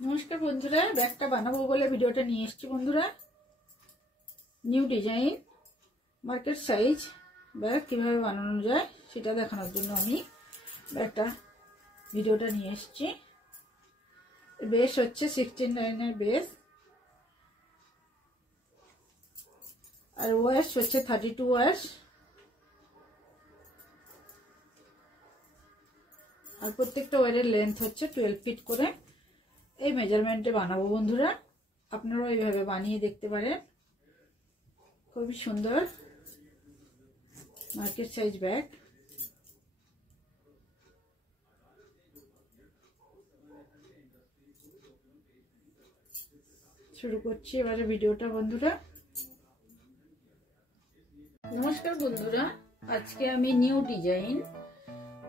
নমস্কার বন্ধুরা, ব্যাগটা বানাবো বলে ভিডিওটা নিয়ে এসেছি বন্ধুরা। New design market size bag কীভাবে বানানো যায় সেটা দেখানোর জন্য আমি ভিডিওটা নিয়ে এসেছি। বেস হচ্ছে 69 বেস, আর ওয়াশ হচ্ছে 32 ওয়াশ, আর প্রত্যেকটা ওয়ারের লেন্থ হচ্ছে 12 ফিট করে। এই মেজারমেন্টে বানাবো বন্ধুরা, আপনারাও এইভাবে বানিয়ে দেখতে পারেন। খুবই সুন্দর মার্কেট সাইজ ব্যাগ। শুরু করছি এবারে ভিডিওটা বন্ধুরা। নমস্কার বন্ধুরা, আজকে আমি নিউ ডিজাইন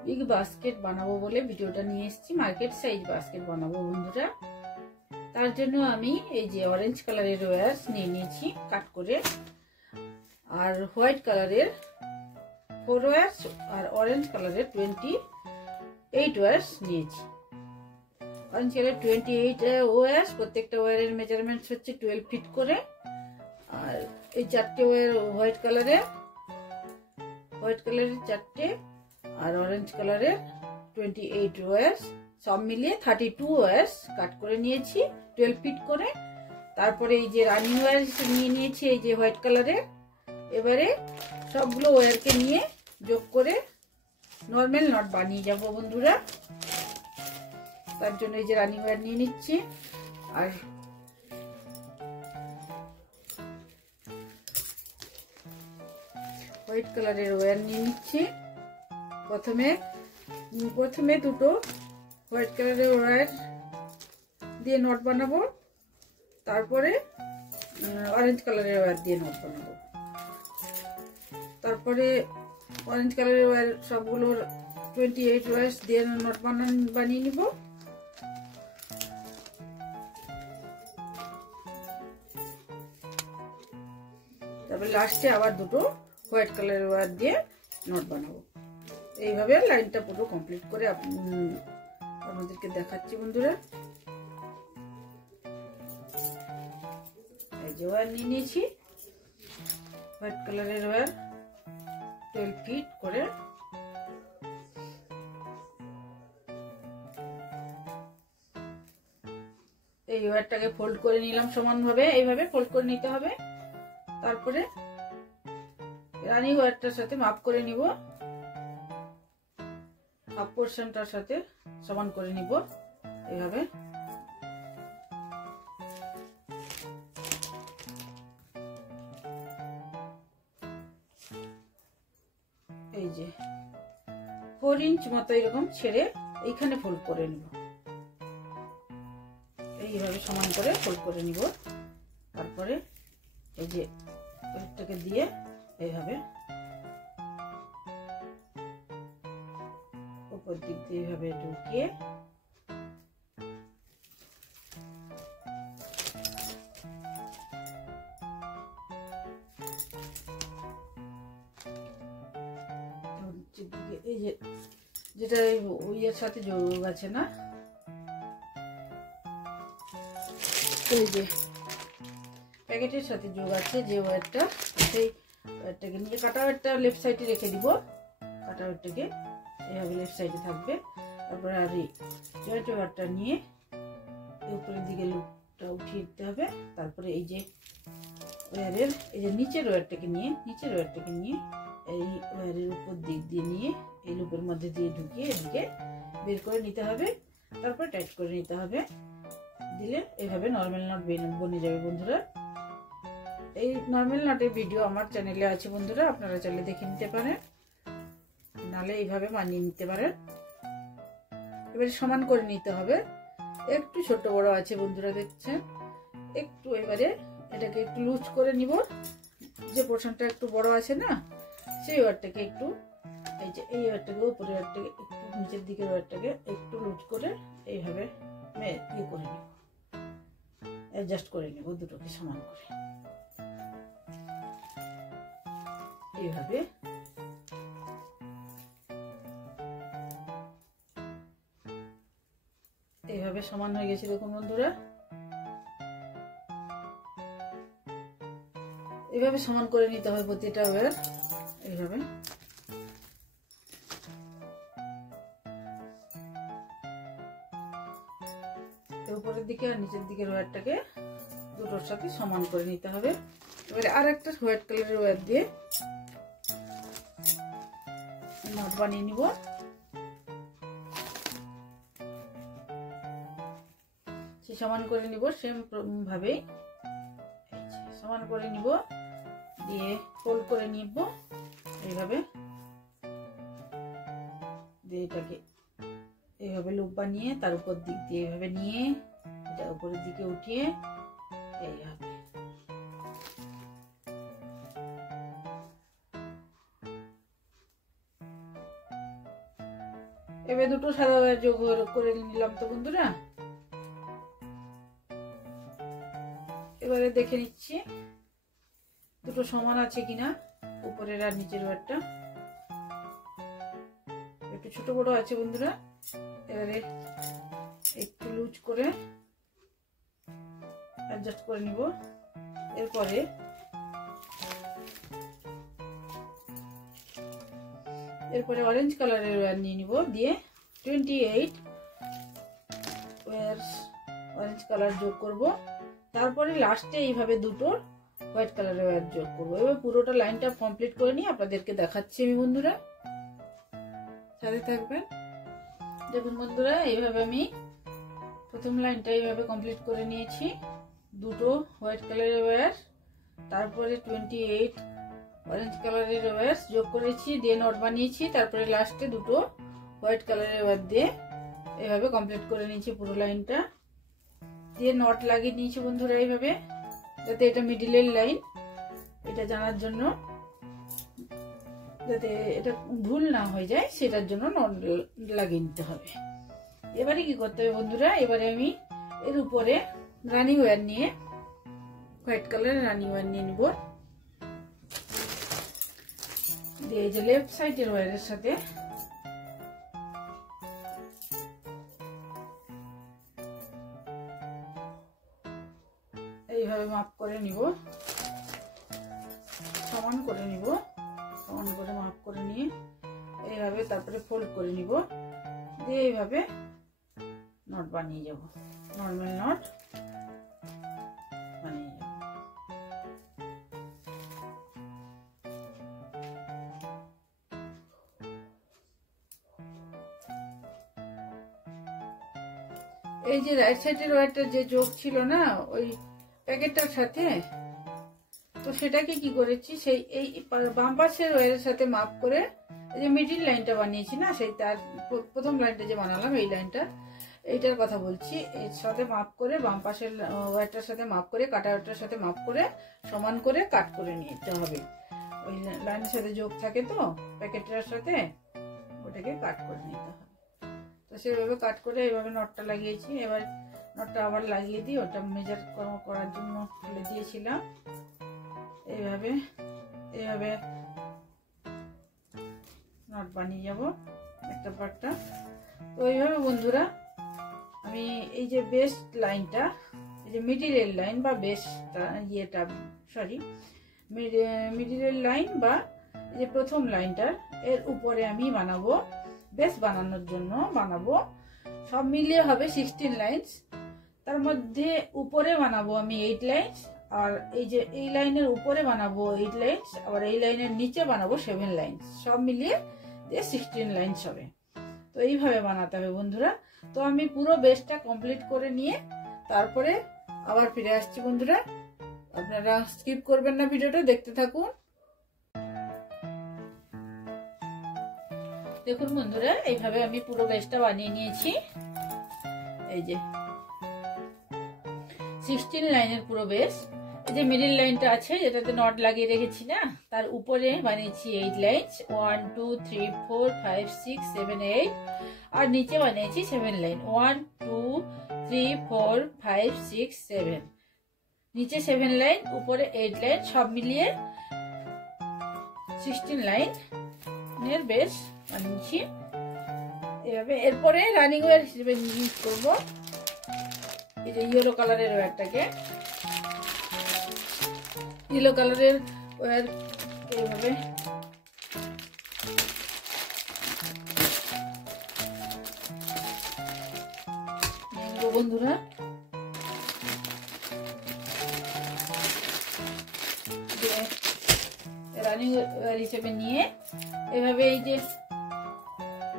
বিগ বাস্কেট বানাবো বলে ভিডিওটা নিয়ে এসেছি। মার্কেট সাইজ বাস্কেট বানাবো বন্ধুরা। তার জন্য আমি এই যে অরেঞ্জ কালারের ওয়্যার্স নিয়ে নিয়েছি কাট করে, আর হোয়াইট কালারের 4 ওয়্যার্স আর অরেঞ্জ কালারের 28 ওয়্যার্স নিয়েছি। অরেঞ্জ কালারের 28 ওয়্যার্স, প্রত্যেকটা ওয়্যারের মেজারমেন্ট হচ্ছে 12 ফিট করে। আর এই চারটে ওয়্যার হোয়াইট কালারের 4টে, আর অরেঞ্জ কালারের 28 ওয়্যার্স, সব মিলিয়ে 32 ওয়্যার্স কাট করে নিয়েছি 12 ফিট করে। তারপরে এই যে রানিং ওয়্যার্স নিয়ে নিয়েছি এই যে হোয়াইট কালারের। এবারে সবগুলো ওয়্যারকে নিয়ে যোগ করে নর্মাল নট বানিয়ে যাব বন্ধুরা। তার জন্য এই যে রানিং ওয়্যার নিয়ে নিচ্ছি, আর হোয়াইট কালারের ওয়্যার নিয়ে নিচ্ছি। প্রথমে দুটো হোয়াইট কালারের ওয়্যার দিয়ে নট বানাবো, তারপরে অরেঞ্জ কালারের ওয়্যার দিয়ে নট বানাবো। তারপরে অরেঞ্জ কালারের ওয়্যার সবগুলোর 28 ওয়্যার্স দিয়ে নট বানিয়ে নিব। তারপরে লাস্টে আবার দুটো হোয়াইট কালারের ওয়্যার দিয়ে নট বানাবো। এইভাবে লাইনটা পুরো কমপ্লিট করে আপনাদেরকে দেখাচ্ছি বন্ধুরা। এই যে ওয়্যার নিয়ে নিয়েছি, হোয়াইট কালারের ওয়্যার 12 ফিট করে। এই ওয়্যারটাকে ফোল্ড করে নিলাম সমানভাবে, এইভাবে ফোল্ড করে নিতে হবে। তারপরে রানিং ওয়্যারটার সাথে মাপ করে নিব, হাফ পোর্শনটার সাথে সমান করে নিব এইভাবে। এই যে 4 ইঞ্চ মতো এরকম ছেড়ে এইখানে ফোল্ড করে নিব, এইভাবে সমান করে ফোল্ড করে নিব। তারপরে এই যে ওয়্যারটাকে দিয়ে এইভাবে উপর দিক দিয়ে এইভাবে ঢুকিয়ে এই যে যেটা ওইয়ের সাথে যোগ আছে না, এই যে প্যাকেটের সাথে যোগ আছে যে ওয়্যারটা, সেই ওয়্যারটাকে নিয়ে কাটা ওয়্যারটা লেফট সাইডে রেখে দিব। কাটা ওয়্যারটাকে এইভাবে লেফট সাইডে থাকবে। তারপরে আর এই জয়েন্ট ওয়্যারটা নিয়ে উপরের দিকে লুপটা উঠিয়ে দিতে হবে। তারপরে এই যে ওয়্যারের এই যে নিচের ওয়্যারটাকে নিয়ে এই ওয়্যারের উপর দিক দিয়ে নিয়ে এই লুপের মধ্যে দিয়ে ঢুকিয়ে এদিকে বের করে নিতে হবে। তারপর টাইট করে নিতে হবে, দিলে এইভাবে নর্মাল নট বনে যাবে বন্ধুরা। এই নর্মাল নটের ভিডিও আমার চ্যানেলে আছে বন্ধুরা, আপনারা চাইলে দেখে নিতে পারেন, নাহলে এইভাবে বানিয়ে নিতে পারেন। এবারে সমান করে নিতে হবে, একটু ছোট বড় আছে বন্ধুরা দেখছেন। একটু এবারে এটাকে একটু লুজ করে নিব, যে পোর্শনটা একটু বড় আছে না সেই ওয়্যারটাকে একটু, এই যে এই ওয়্যারটাকে উপরে ওয়্যারটাকে একটু নিচের দিকের ওয়্যারটাকে একটু লুজ করে এইভাবে ইয়ে করে নিব, অ্যাডজাস্ট করে নিব দুটোকে সমান করে এইভাবে। এইভাবে সমান হয়ে গেছে দেখুন বন্ধুরা। এইভাবে সমান করে নিতে হবে প্রতিটা ওয়্যার, এইভাবে। উপরের দিকে আর নিচের দিকের ওয়্যারটাকে দুটোর সাথে সমান করে নিতে হবে। এবারে আর একটা হোয়াইট কালারের ওয়্যার দিয়ে নট বানিয়ে নিব। সমান করে নিব, সেম ভাবে সমান করে নিব, দিয়ে ফোল্ড করে নিব এইভাবে, দিয়ে এটাকে এইভাবে লুপ বানিয়ে তার উপর দিক দিয়ে এইভাবে নিয়ে এটা উপরের দিকে উঠিয়ে এইভাবে এবার দুটো সাদা ওয়্যার যোগ করে নিলাম তো বন্ধুরা। এবারে দেখে নিচ্ছি দুটো সমান আছে কিনা, উপরের আর নিচের ওয়্যারটা একটু ছোট বড় আছে বন্ধুরা। এবারে একটু লুজ করে অ্যাডজাস্ট করে নিব। এরপরে অরেঞ্জ কালারের ওয়্যার নিয়ে নিব, দিয়ে 28 ওয়্যার অরেঞ্জ কালার যোগ করব। তারপরে লাস্টে এইভাবে দুটো হোয়াইট কালারের ওয়্যার যোগ করব। এবার পুরোটা লাইনটা কমপ্লিট করে নিয়ে আপনাদেরকে দেখাচ্ছি আমি বন্ধুরা, সাথে থাকবেন। দেখুন বন্ধুরা, এইভাবে আমি প্রথম লাইনটা এইভাবে কমপ্লিট করে নিয়েছি, দুটো হোয়াইট কালারের ওয়্যার, তারপরে 28 অরেঞ্জ কালারের ওয়্যার যোগ করেছি, দিয়ে নট বানিয়েছি, তারপরে লাস্টে দুটো হোয়াইট কালারের ওয়্যার দিয়ে এইভাবে কমপ্লিট করে নিয়েছি পুরো লাইনটা, দিয়ে নট লাগিয়ে নিয়েছি বন্ধুরা এইভাবে, যাতে এটা মিডিলের লাইন, এটা জানার জন্য, যাতে এটা ভুল না হয়ে যায় সেটার জন্য নট লাগিয়ে নিতে হবে। এবারে কি করতে হবে বন্ধুরা, এবারে আমি এর উপরে রানিং ওয়্যার নিয়ে হোয়াইট কালারের রানিং ওয়্যার নিয়ে নিব, দিয়ে এই যে লেফট সাইডের ওয়্যারের সাথে এইভাবে মাপ করে নিব, সমান করে নিব, সমান করে মাপ করে নিয়ে এইভাবে তারপরে ফোল্ড করে নিব, দিয়ে এইভাবে নট বানিয়ে যাব, নর্মাল নট বানিয়ে যাব। এই যে রাইট সাইডের ওয়্যারটা যে যোগ ছিল না ওই প্যাকেটটার সাথে, তো সেটাকে কি করেছি, সেই এই বাম পাশের ওয়্যারের সাথে মাপ করে এই যে মিডিল লাইনটা বানিয়েছি না, সেই তার প্রথম লাইনটা যে বানালাম এই লাইনটা, এইটার কথা বলছি, এর সাথে মাপ করে বাম পাশের ওয়্যারটার সাথে মাপ করে কাটা ওয়্যারটার সাথে মাপ করে সমান করে কাট করে নিতে হবে। ওই লাইনের সাথে যোগ থাকে তো প্যাকেটটার সাথে, ওটাকে কাট করে নিতে হবে। তো সেভাবে কাট করে এইভাবে নটটা লাগিয়েছি। এবার নটটা আবার লাগিয়ে দিই, ওটা মেজার করার জন্য খুলে দিয়েছিলাম। এইভাবে এইভাবে নট বানিয়ে যাব একটা পার্টটা। তো এইভাবে বন্ধুরা আমি এই যে বেস্ট লাইনটা, এই যে মিডিলের লাইন বা বেস্টটা ইয়েটা সরি মিডিলের লাইন বা এই যে প্রথম লাইনটার এর উপরে আমি বানাবো, বেস বানানোর জন্য বানাবো, সব মিলিয়ে হবে 16 লাইনস। তার মধ্যে উপরে বানাবো আমি 8 লাইনস, আর এই যে এই লাইনের উপরে বানাবো 8 লাইনস, আবার এই লাইনের নিচে বানাবো 7 লাইনস, সব মিলিয়ে 16 লাইনস হবে। তো এইভাবে বানাতে হবে বন্ধুরা। তো আমি পুরো বেসটা কমপ্লিট করে নিয়ে তারপরে আবার ফিরে আসছি বন্ধুরা, আপনারা স্কিপ করবেন না, ভিডিওটা দেখতে থাকুন। দেখুন বন্ধুরা, এইভাবে আমি পুরো বেসটা বানিয়ে নিয়েছি। এই যে 16 লাইনের পুরো বেস, এই যে মিডিল লাইনটা আছে যেটাতে নট লাগিয়ে রেখেছি না, তার উপরে বানিয়েছি 8 লাইনস, 1 2 3 4 5 6 7 8, আর নিচে বানিয়েছি 7 লাইন, 1 2 3 4 5 6 7, নিচে 7 লাইন, উপরে 8 লাইন, সব মিলিয়ে 16 লাইনের বেস বানিয়েছি এভাবে। এরপরে রানিং ওয়্যার হিসেবে ইউজ করবো যে ইয়েলো কালারের ওয়্যারটাকে, ইয়েলো কালারের ওয়্যার এইভাবে বন্ধুরা। রানিং ওয়্যার হিসেবে নিয়ে এভাবে এই যে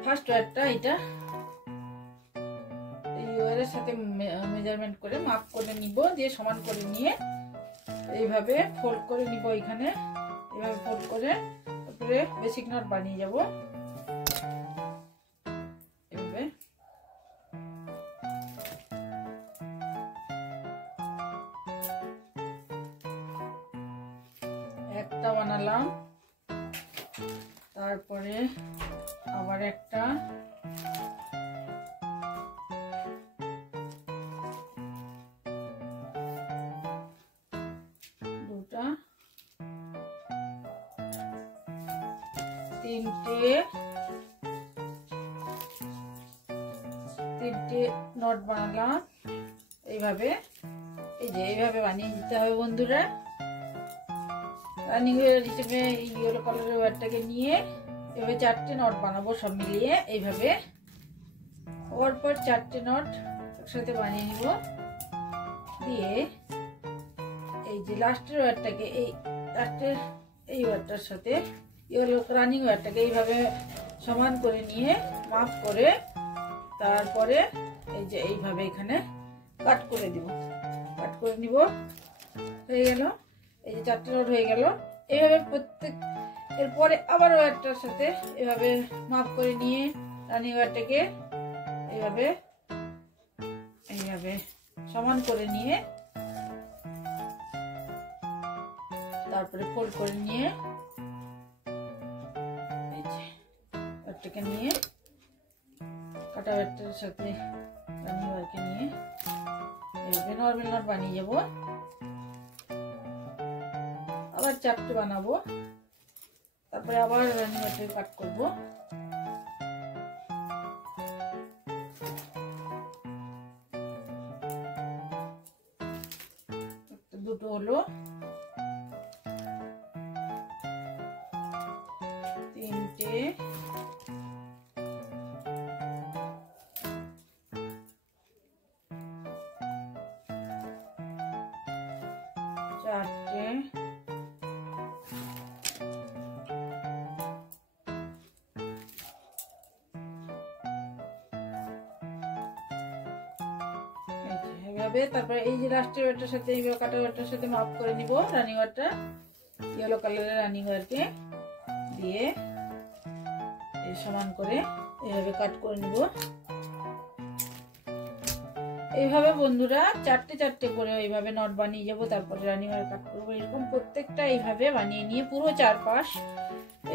ফার্স্ট ওয়্যারটা এটা এই ওয়্যারের সাথে মেজারমেন্ট করে মাপ করে নিব, দিয়ে সমান করে নিয়ে এইভাবে ফোল্ড করে নিব। এখানে এইভাবে ফোল্ড করে তারপরে বেসিক নট বানিয়ে যাব। এইভাবে একটা বানালাম, তারপরে আবার একটা, দুটা, তিনটে নট বানালাম। এইভাবে এই যে এইভাবে বানিয়ে দিতে হবে বন্ধুরা। রানিং ওয়্যার হিসেবে এই ইয়েলো কালারের ওয়্যারটাকে নিয়ে এভাবে 4টে নট বানাবো সব মিলিয়ে। এইভাবে পরপর 4টে নট একসাথে বানিয়ে নিব, দিয়ে এই যে লাস্টের ওয়্যারটাকে এই লাস্টের এই ওয়্যারটার সাথে ইয়েলো রানিং ওয়্যারটাকে এইভাবে সমান করে নিয়ে মাপ করে তারপরে এই যে এইভাবে এখানে কাট করে দিব, কাট করে নিব। হয়ে গেল, এই যে 4টে নট হয়ে গেল। এইভাবে প্রত্যেক এরপরে আবার ওয়্যারটার সাথে এভাবে মাপ করে নিয়ে রানিং ওয়্যারটাকে এইভাবে এইভাবে সমান করে নিয়ে তারপরে ফোল্ড করে নিয়ে এই যে ওয়্যারটাকে নিয়ে কাটা ওয়্যারটার সাথে রানিং ওয়্যারকে নিয়ে এইভাবে নরমাল নট বানিয়ে যাব। আবার 4টে বানাবো, তারপরে আবার রানিং ওয়্যারটাকে কাট করব। দুটো হলো, তিনটে, চারটে, তারপরে এই যে লাস্টের ওয়্যারটার সাথে এইভাবে কাটা ওয়্যারটার সাথে মাপ করে নিব রানিং ওয়্যারটা, ইয়েলো কালারের রানিং ওয়্যারকে দিয়ে এই সমান করে এইভাবে কাট করে নিব। এইভাবে বন্ধুরা 4টে করে এইভাবে নট বানিয়ে যাব, তারপরে রানিং ওয়্যার কাট করব। এরকম প্রত্যেকটা এইভাবে বানিয়ে নিয়ে পুরো চারপাশ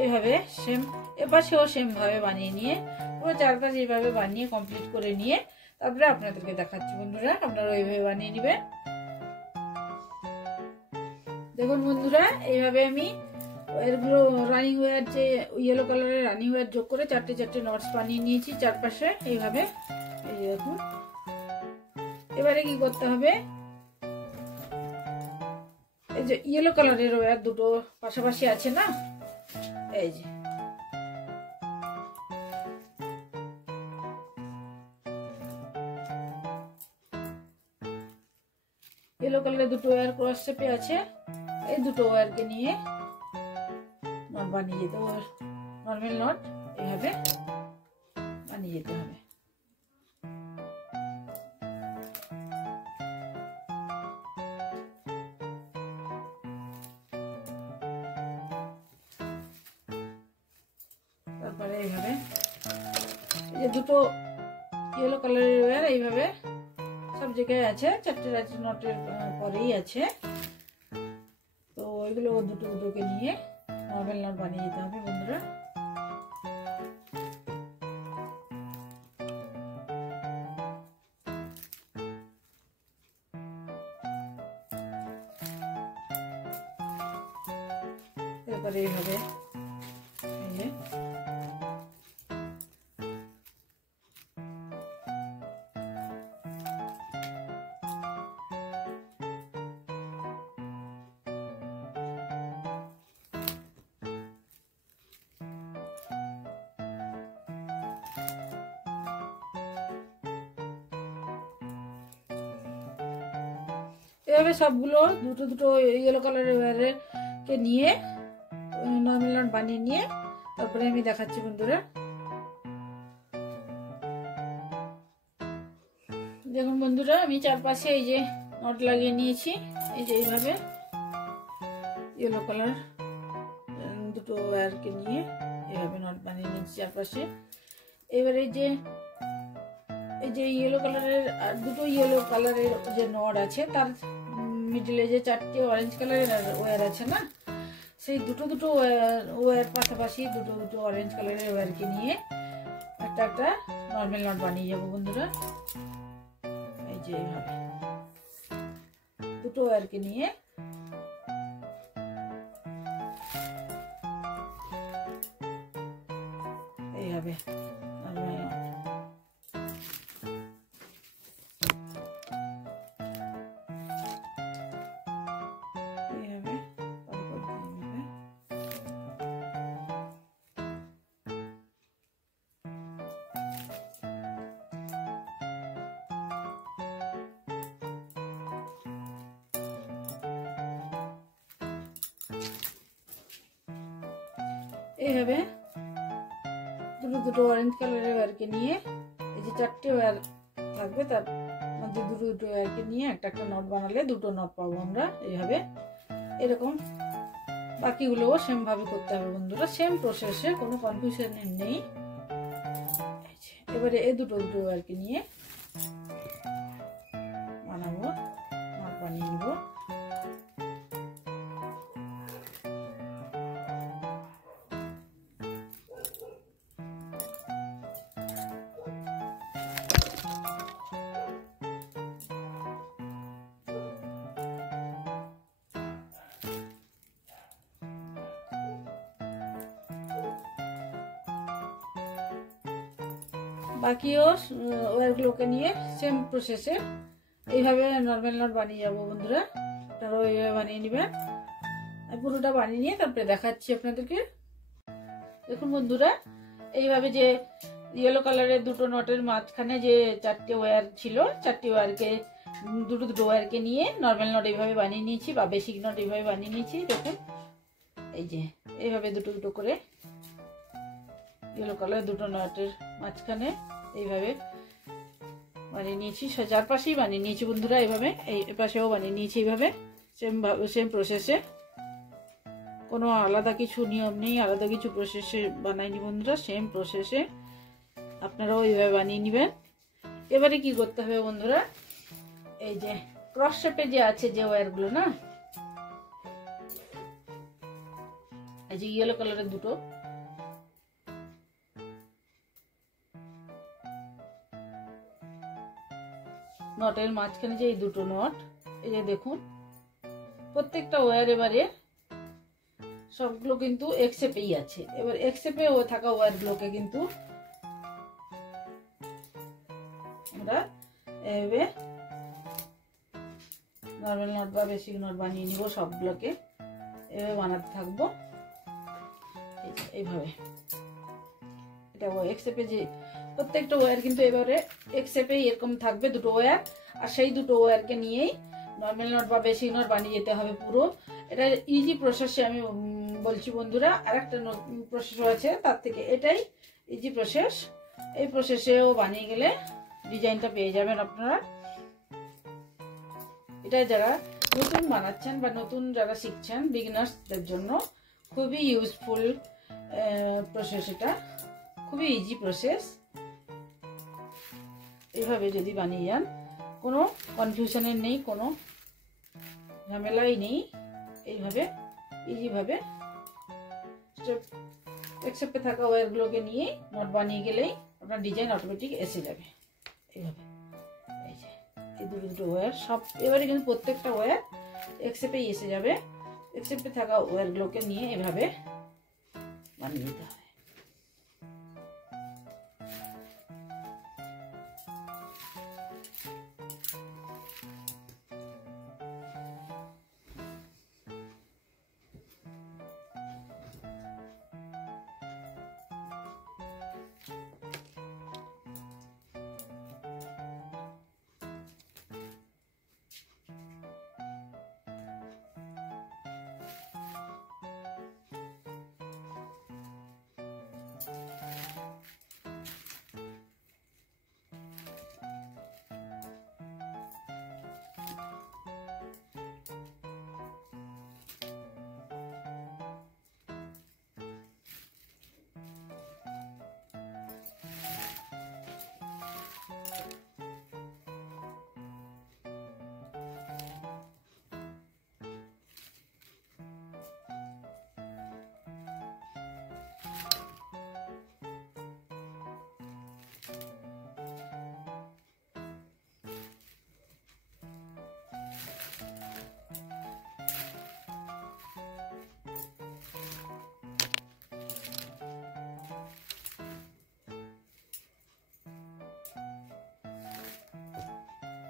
এইভাবে সেম, এপাশেও সেম ভাবে বানিয়ে নিয়ে পুরো চারপাশ এইভাবে বানিয়ে কমপ্লিট করে নিয়ে তারপরে আপনাদেরকে দেখাচ্ছি বন্ধুরা। আপনারা ওইভাবে বানিয়ে নেবেন। দেখুন বন্ধুরা, এইভাবে আমি এরগুলো রানিং ওয়্যার যে ইয়েলো কালারের রানিং ওয়্যার যোগ করে 4টে নটস বানিয়ে নিয়েছি চারপাশে এইভাবে। এই যে দেখুন, এবারে কি করতে হবে, এই যে ইয়েলো কালারের ওয়্যার দুটো পাশাপাশি আছে না, এই যে ইয়েলো কালারের দুটো ওয়্যার ক্রস শেপে আছে, এই দুটো ওয়্যারকে নিয়ে নট বানিয়ে যেতে হবে। নর্মাল নট এইভাবে বানিয়ে যেতে হবে। তারপরে এইভাবে এই যে দুটো ইয়েলো কালারের ওয়্যার এইভাবে সব জায়গায় আছে, 4টে নটের পরেই আছে। তো ওইগুলো দুটোকে নিয়ে নর্মাল নট বানিয়ে দিতে হবে বন্ধুরা। এরপরে এইভাবে এভাবে সবগুলো দুটো দুটো ইয়েলো কালারের ওয়্যারকে নিয়ে নর্মাল নট বানিয়ে নিয়ে তারপরে আমি দেখাচ্ছি বন্ধুরা। দেখুন বন্ধুরা, আমি চারপাশে এই যে নট লাগিয়ে নিয়েছি, এই যে এইভাবে ইয়েলো কালার দুটো ওয়্যারকে নিয়ে এইভাবে নট বানিয়ে নিয়েছি চারপাশে। এবারে এই যে ইয়েলো কালারের আর দুটো ইয়েলো কালারের যে নট আছে তার মিডলে যে চারটে অরেঞ্জ কালারের ওয়্যার আছে না, সেই দুটো দুটো ওয়্যার পাশাপাশি দুটো দুটো অরেঞ্জ কালারের ওয়্যারকে নিয়ে একটা একটা নর্মাল নট বানিয়ে যাবো বন্ধুরা। এই যে এইভাবে দুটো ওয়্যারকে নিয়ে এইভাবে নর্মাল নট। এইভাবে দুটো দুটো অরেঞ্জ কালারের ওয়্যারকে নিয়ে এই যে চারটে ওয়্যার থাকবে তার মধ্যে দুটো দুটো ওয়্যারকে নিয়ে একটা একটা নট বানালে দুটো নট পাবো আমরা এইভাবে। এরকম বাকিগুলোও সেম ভাবে করতে হবে বন্ধুরা, সেম প্রসেসে, কোনো কনফিউশন নেই। এবারে এই দুটো দুটো ওয়্যারকে নিয়ে বানাবো, নট বানিয়ে নিব। বাকিও ওয়্যারগুলোকে নিয়ে সেম প্রসেসে এইভাবে নর্মাল নট বানিয়ে যাবো বন্ধুরা। তারাও এইভাবে বানিয়ে নেবেন। পুরোটা বানিয়ে নিয়ে তারপরে দেখাচ্ছি আপনাদেরকে। দেখুন বন্ধুরা, এইভাবে যে ইয়েলো কালারের দুটো নটের মাঝখানে যে চারটে ওয়্যার ছিল, চারটে ওয়্যারকে দুটো দুটো ওয়্যারকে নিয়ে নর্মাল নট এইভাবে বানিয়ে নিয়েছি বা বেসিক নট এইভাবে বানিয়ে নিয়েছি। দেখুন এই যে এইভাবে দুটো দুটো করে ইয়েলো কালার দুটো নটের মাঝখানে এইভাবে বানিয়ে নিয়েছি, চারপাশেই বানিয়ে নিয়েছি বন্ধুরা। এইভাবে এই পাশেও বানিয়ে নিয়েছি এইভাবে সেম প্রসেসে, কোনো আলাদা কিছু নিয়ম নেই, আলাদা কিছু প্রসেসে বানাইনি বন্ধুরা, সেম প্রসেসে আপনারাও এইভাবে বানিয়ে নেবেন। এবারে কি করতে হবে বন্ধুরা, এই যে ক্রস শেপে যে আছে যে ওয়্যারগুলো না, এই যে ইয়েলো কালারের দুটো নটের মাঝখানে যে এই দুটো নট, এই যে দেখুন প্রত্যেকটা ওয়্যার এবারে সবগুলো কিন্তু এক শেপেই আছে। এবার এক শেপে থাকা ওয়্যারগুলোকে কিন্তু আমরা এভাবে নর্মাল নট বা বেসিক নট বানিয়ে নিব। সবগুলোকে এভাবে বানাতে থাকবো এইভাবে। এটা এক শেপে যে প্রত্যেকটা ওয়্যার কিন্তু এবারে এক শেপেই এরকম থাকবে দুটো ওয়্যার, আর সেই দুটো ওয়্যারকে নিয়েই নর্মাল নট বা বেসিক নট বানিয়ে যেতে হবে পুরো। এটা ইজি প্রসেসে আমি বলছি বন্ধুরা, আর একটা প্রসেস আছে তার থেকে, এটাই ইজি প্রসেস। এই প্রসেসেও বানিয়ে গেলে ডিজাইনটা পেয়ে যাবেন আপনারা। এটা যারা নতুন বানাচ্ছেন বা নতুন যারা শিখছেন বিগিনার্সদের জন্য খুবই ইউজফুল প্রসেস, এটা খুবই ইজি প্রসেস। এইভাবে যদি বানিয়ে যান কোনো কনফিউশনের নেই, কোনো ঝামেলাই নেই। এইভাবে ইজিভাবে এক শেপে থাকা ওয়্যারগুলোকে নিয়ে নট বানিয়ে গেলেই আপনার ডিজাইন অটোমেটিক এসে যাবে। এইভাবে এই যে এই দুটো দুটো ওয়্যার সব এবারে কিন্তু প্রত্যেকটা ওয়্যার এক শেপেই এসে যাবে। এক শেপে থাকা ওয়্যারগুলোকে নিয়ে এভাবে বানিয়ে নিতে হবে।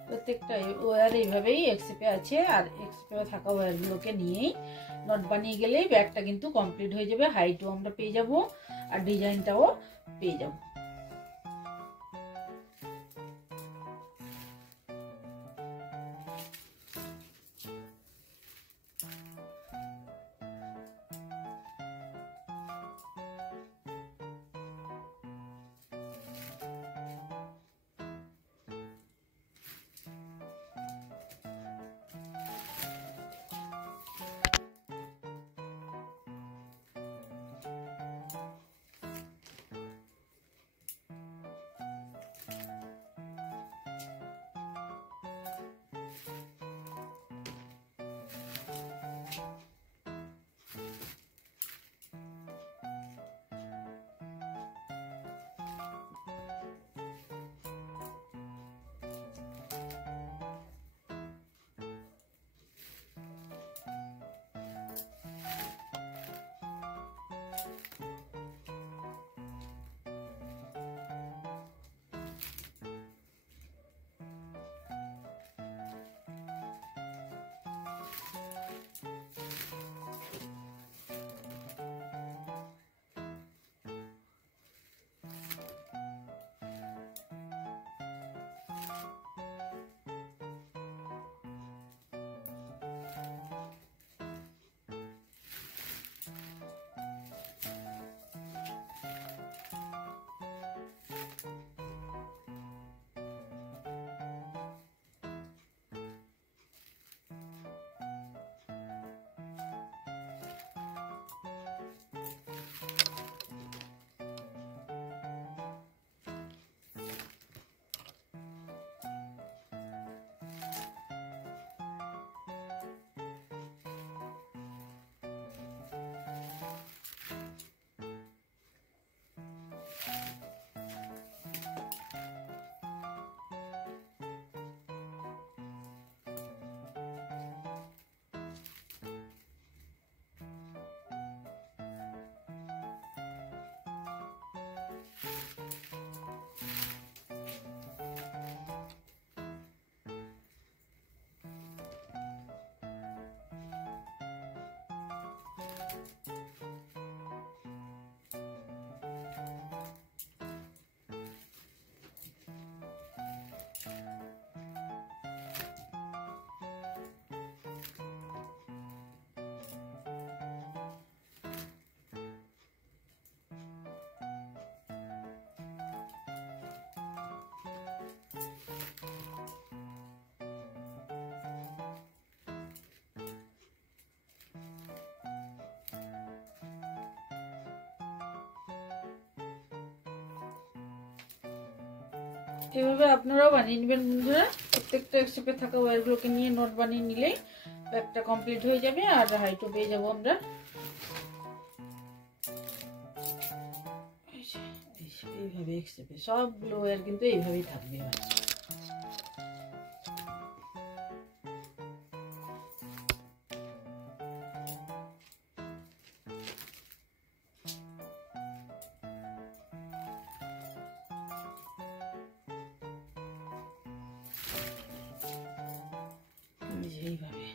প্রত্যেকটা ওয়্যার এইভাবেই এক্সেপে আছে, আর এক্সেপে থাকা ওয়্যারগুলোকে নিয়েই নট বানিয়ে গেলেই ব্যাগটা কিন্তু কমপ্লিট হয়ে যাবে। হাইটও আমরা পেয়ে যাব আর ডিজাইনটাও পেয়ে যাব। এভাবে আপনারাও বানিয়ে নেবেন বন্ধুরা। প্রত্যেকটা এক্সেপে থাকা ওয়্যারগুলোকে নিয়ে নোট বানিয়ে নিলেই ব্যাগটা কমপ্লিট হয়ে যাবে আর হাইটও পেয়ে যাবো আমরা। এইভাবে এক্সেপে সবগুলো ওয়্যার কিন্তু এইভাবেই থাকবে। এইভাবে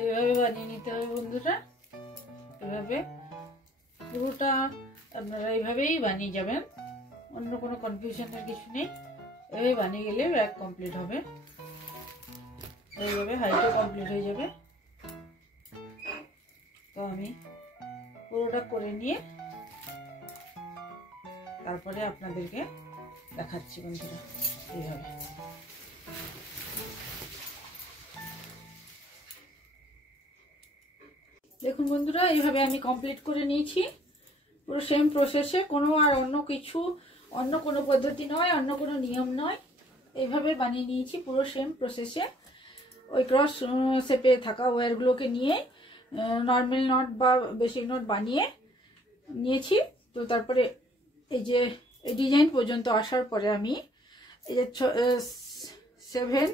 এইভাবে বানিয়ে নিতে হবে বন্ধুরা। এভাবে পুরোটা আপনারা এইভাবেই বানিয়ে যাবেন, অন্য কোনো কনফিউশনের কিছু নেই। এভাবে বানিয়ে গেলে ব্যাগ কমপ্লিট হবে, এইভাবে হাইটও কমপ্লিট হয়ে যাবে। তো আমি পুরোটা করে নিয়ে তারপরে আপনাদেরকে দেখাচ্ছি বন্ধুরা। এইভাবে দেখুন বন্ধুরা, এইভাবে আমি কমপ্লিট করে নিয়েছি পুরো সেম প্রসেসে। কোনো আর অন্য কোনো পদ্ধতি নয়, অন্য কোনো নিয়ম নয়, এইভাবে বানিয়ে নিয়েছি পুরো সেম প্রসেসে। ওই ক্রস শেপে থাকা ওয়্যারগুলোকে নিয়ে নর্মাল নট বা বেসিক নট বানিয়ে নিয়েছি। তো তারপরে এই যে এই ডিজাইন পর্যন্ত আসার পরে আমি এই যে 7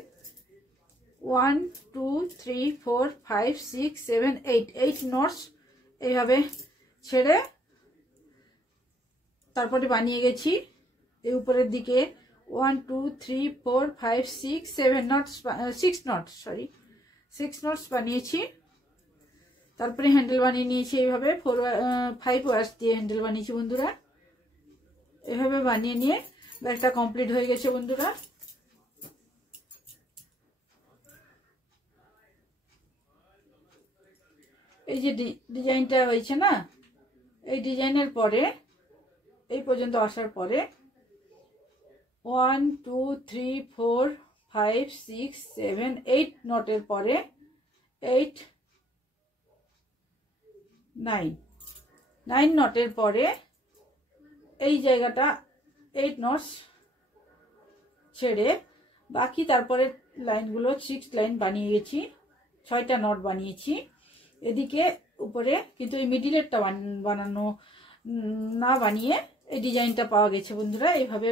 1 2 3 4 5 6 7 8 নটস এইভাবে ছেড়ে তারপরে বানিয়ে গেছি। এই উপরের দিকে 1 2 3 4 5 6 7 নটস 6 নটস বানিয়েছি। তারপরে হ্যান্ডেল বানিয়ে নিয়েছি এইভাবে 5 ওয়ার্স দিয়ে হ্যান্ডেল বানিয়েছি বন্ধুরা। এভাবে বানিয়ে নিয়ে ব্যাগটা কমপ্লিট হয়ে গেছে বন্ধুরা। এই যে ডিজাইনটা হয়েছে না, এই ডিজাইনের পরে এই পর্যন্ত আসার পরে 1 2 3 4 5 6 7 8 নটের পরে 8 9 নটের পরে এই জায়গাটা 8 নটস ছেড়ে বাকি তারপরে লাইনগুলো 6 লাইন বানিয়ে গেছি, 6টা নট বানিয়েছি এদিকে উপরে। কিন্তু এই মিডিলেরটা বানানো না বানিয়ে এই ডিজাইনটা পাওয়া গেছে বন্ধুরা। এইভাবে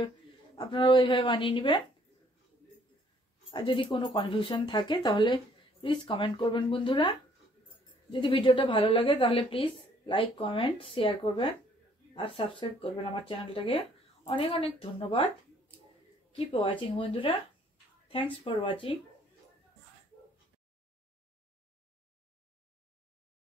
আপনারাও এইভাবে বানিয়ে নেবেন। আর যদি কোনো কনফিউশন থাকে তাহলে প্লিজ কমেন্ট করবেন বন্ধুরা। যদি ভিডিওটা ভালো লাগে তাহলে প্লিজ লাইক কমেন্ট শেয়ার করবেন আর সাবস্ক্রাইব করবেন আমার চ্যানেলটাকে। অনেক অনেক ধন্যবাদ। কিপ ওয়াচিং বন্ধুরা, থ্যাংকস ফর ওয়াচিং।